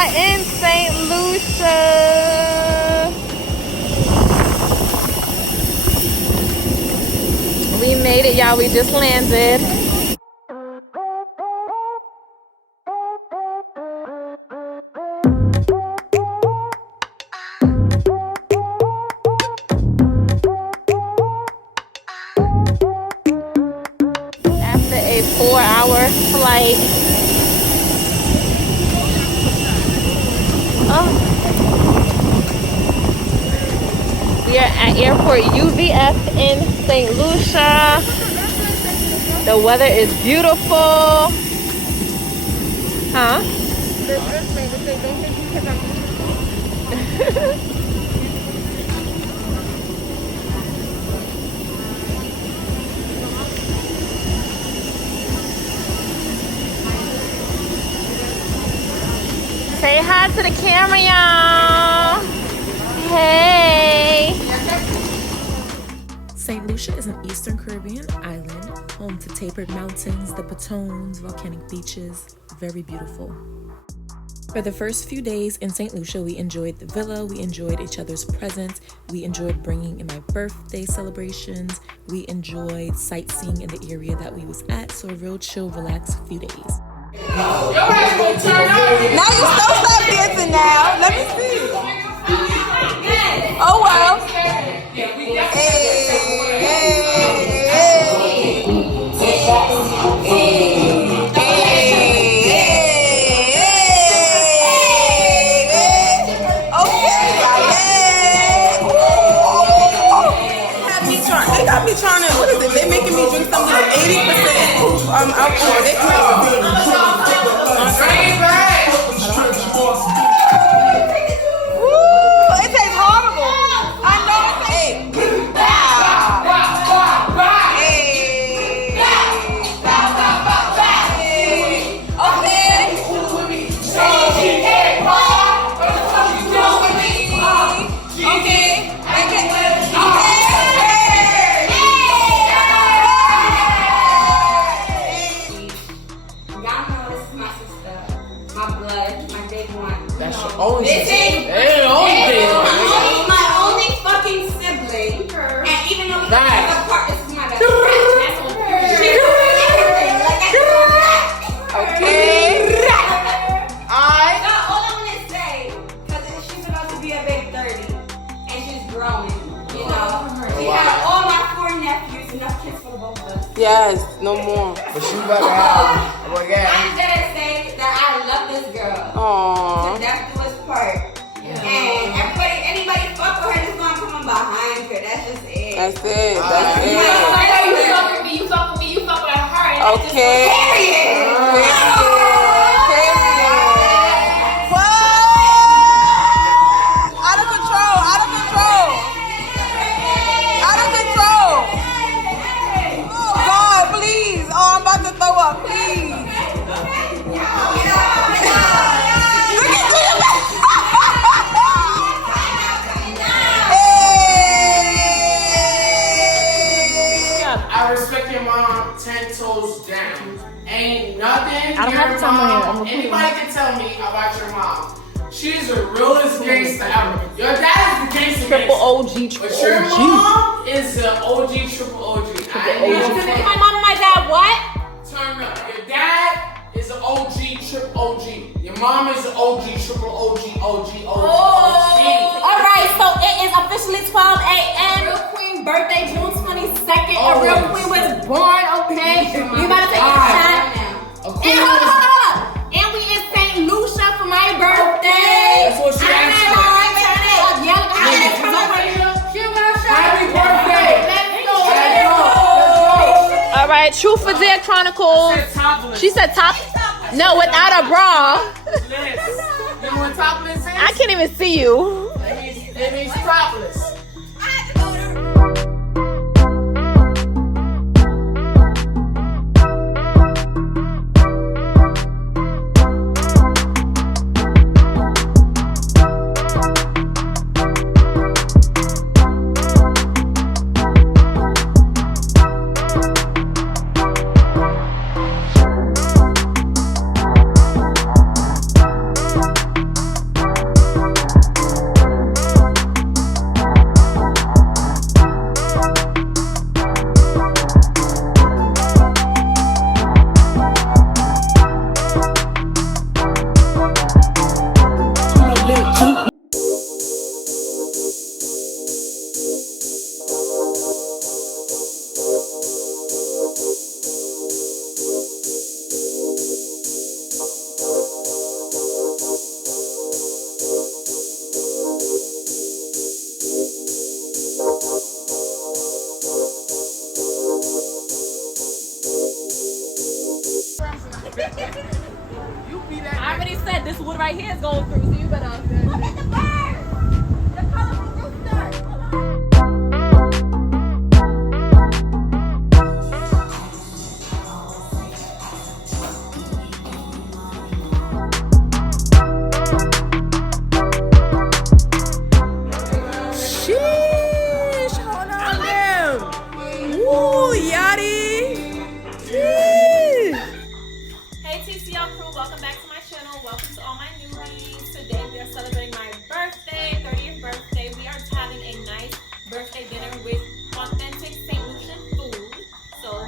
are in St. Lucia. We made it, y'all. We just landed. After a 4-hour flight. We are at airport UVF in St. Lucia. The weather is beautiful. Huh? Say hi to the camera, y'all. Hey. St. Lucia is an Eastern Caribbean island, home to tapered mountains, the Patones, volcanic beaches, very beautiful. For the first few days in St. Lucia, we enjoyed the villa, we enjoyed each other's presence, we enjoyed bringing in my birthday celebrations, we enjoyed sightseeing in the area that we was at, so a real chill, relaxed few days. Now you still stop dancing now. Let me see. Oh well. They got me trying to, what is it? They making me drink something with 80% alcohol. They it tastes horrible. I know it tastes. My only fucking sibling. And even though we have a part, this is my best friend. Okay. No, all I want to say, because she's about to be a big 30, and she's growing, you know. She had all my 4 nephews, enough kids for both of us. Yes, no more. But she about to have. I'm gonna say that I love this girl. Aww. To death do us part. And anybody fuck with her, just gonna come on behind her. That's just it. That's it. You fuck with me, you fuck with her. Okay. I respect your mom 10 toes down. Ain't nothing I don't have your time right here. I'm mom, gonna anybody can tell me about your mom. She's the realest gangster ever. Your dad is the gangster. Triple OG, triple But your OG. mom is the OG, triple OG. My mom and my dad, what? Turn up. Your dad is the OG, triple OG. Your mom is the OG, triple OG, OG. Alright, so it is officially 12 a.m. Real Queen birthday, June 22nd. A real queen was born, okay? We about to take a shot. And hold up. And we in St. Lucia for my birthday. That's what she asked for. Happy birthday. All right, Truth or Dare Chronicles. She said top. No, without a bra. You know what topless is? I can't even see you. It means topless. right here is going through, so you better. Look at the bird. The colorful rooster. Sheesh, hold on them. Woo, yachty. Sheesh. Hey TClarke, welcome back to my channel. Welcome to all my newbies. Today we are celebrating my birthday, 30th birthday. We are having a nice birthday dinner with authentic St. Lucian food. So.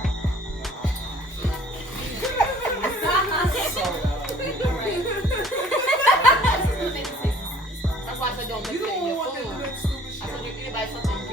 That's why I said don't mix it in your food. I told you anybody something good.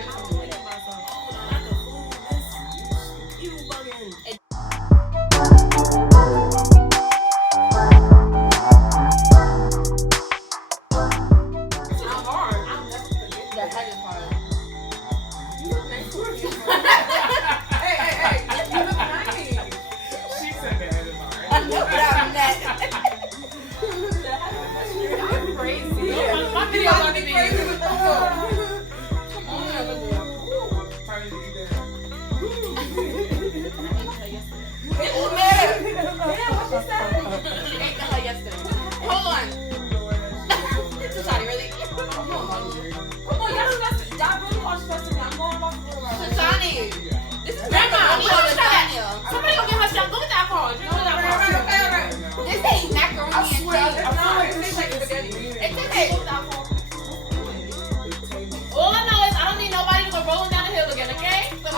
All I know is I don't need nobody to go rolling down the hill again, okay? So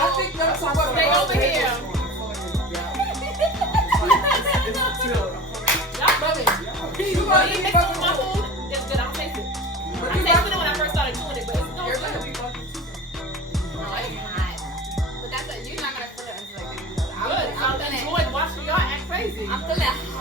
stay over here. Y'all bumming. You ain't mixing with my food? It's good. I don't taste it. I tasted it when I first started doing it, but it's no good. No, it's not. But that's you're not gonna feel it until like good. I'll enjoy watching y'all act crazy. I'm feeling